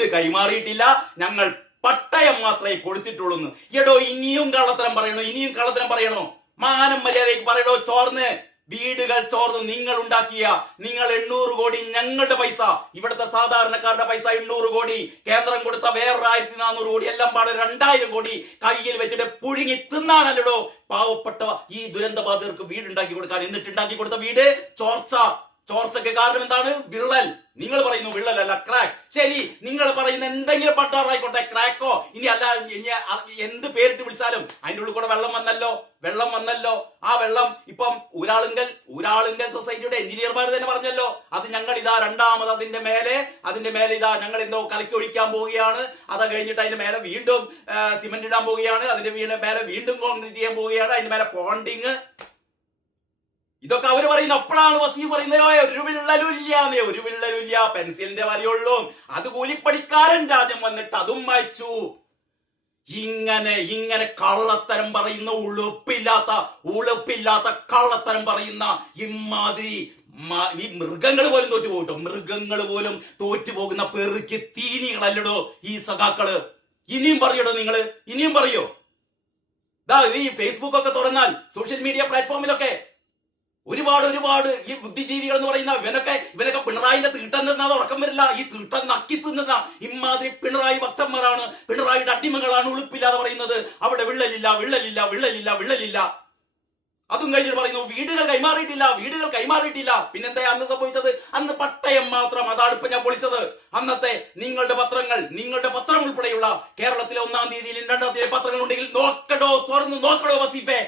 വീട് കൈമാറിയിട്ടില്ല, ഞങ്ങൾ പട്ടയം മാത്രമേ കൊടുത്തിട്ടുള്ളൂ. എടോ ഇനിയും കള്ളത്തരം പറയണോ? മാനം മര്യാദയ്ക്ക് പറയണോ? വീടുകൾ ചോർന്ന് നിങ്ങൾ ഉണ്ടാക്കിയ 800 കോടി ഞങ്ങളുടെ പൈസ, ഇവിടുത്തെ സാധാരണക്കാരുടെ പൈസ 800 കോടി, കേന്ദ്രം കൊടുത്ത വേറൊരു 1400 കോടി, എല്ലാം പാടെ 2000 കോടി കയ്യിൽ വെച്ചിട്ട് പുഴുങ്ങി തിന്നാനല്ലോ പാവപ്പെട്ട ഈ ദുരന്തബാധിതർക്ക് വീടുണ്ടാക്കി കൊടുക്കാൻ. എന്നിട്ട് ഉണ്ടാക്കി കൊടുത്ത വീട് ചോർച്ചയ്ക്ക് കാരണം എന്താണ്? വിള്ളൽ. നിങ്ങൾ പറയുന്നു വിള്ളലല്ല, ക്രാക്ക്. ശരി, നിങ്ങൾ പറയുന്ന എന്തെങ്കിലും പട്ടാറായിക്കോട്ടെ, ക്രാക്കോ ഇനി അല്ല എന്ത് പേരിട്ട് വിളിച്ചാലും അതിൻ്റെ ഉള്ളിൽ കൂടെ വെള്ളം വന്നല്ലോ. ആ വെള്ളം ഇപ്പം ഊരാളുങ്കൽ സൊസൈറ്റിയുടെ എഞ്ചിനീയർമാർ തന്നെ പറഞ്ഞല്ലോ, അത് ഞങ്ങൾ ഇതാ രണ്ടാമത് അതിന്റെ മേലെ ഇതാ ഞങ്ങൾ എന്തോ കലക്കി ഒഴിക്കാൻ പോവുകയാണ്. അത് കഴിഞ്ഞിട്ട് അതിന്റെ മേലെ വീണ്ടും സിമന്റ് ഇടാൻ പോവുകയാണ്. അതിന്റെ മേലെ വീണ്ടും കോൺക്രീറ്റ് ചെയ്യാൻ പോവുകയാണ്. അതിന്റെ മേലെ പോണ്ടിങ്. ഇതൊക്കെ അവര് പറയുന്നു. അപ്പോഴാണ് വസീം പറയുന്നത് ഒരു വിള്ളലുമില്ല, പെൻസിലിന്റെ വരയുള്ളൂ. അത് കൂലിപ്പണിക്കാരൻ രാജ്യം വന്നിട്ട് അതും വായിച്ചു. ഇങ്ങനെ കള്ളത്തരം പറയുന്ന ഉളുപ്പില്ലാത്ത കള്ളത്തരം പറയുന്ന ഇമാതിരി ഈ മൃഗങ്ങൾ പോലും തോറ്റുപോകുന്ന പെറുക്കി തീനികളല്ലടോ ഈ സഖാക്കള്. ഇനിയും പറയോ? ഈ ഫേസ്ബുക്ക് ഒക്കെ തുറന്നാൽ, സോഷ്യൽ മീഡിയ പ്ലാറ്റ്ഫോമിലൊക്കെ ഒരുപാട് ഈ ബുദ്ധിജീവികൾ എന്ന് പറയുന്ന ഇവനൊക്കെ പിണറായിന്റെ തീട്ടം നിന്നത് ഉറക്കം വരില്ല. ഈ തീട്ടം നക്കി തിന്നുന്ന ഇമാതിരി പിണറായി ഭക്തന്മാരാണ്, പിണറായിയുടെ അടിമകളാണ് ഉളുപ്പില്ലാതെ പറയുന്നത്. അവിടെ വിള്ളലില്ല. അതും കഴിഞ്ഞിട്ട് പറയുന്നു വീടുകൾ കൈമാറിയിട്ടില്ല. പിന്നെന്താ അന്ന് സംഭവിച്ചത്? അന്ന് പട്ടയം മാത്രം. അതാണ് ഇപ്പൊ ഞാൻ പൊളിച്ചത്. അന്നത്തെ നിങ്ങളുടെ പത്രം ഉൾപ്പെടെയുള്ള കേരളത്തിലെ 1-ാം തീയതിയിലും 2-ാം തീയതി പത്രങ്ങൾ ഉണ്ടെങ്കിൽ തുറന്നു നോക്കടോ വസീഫെ.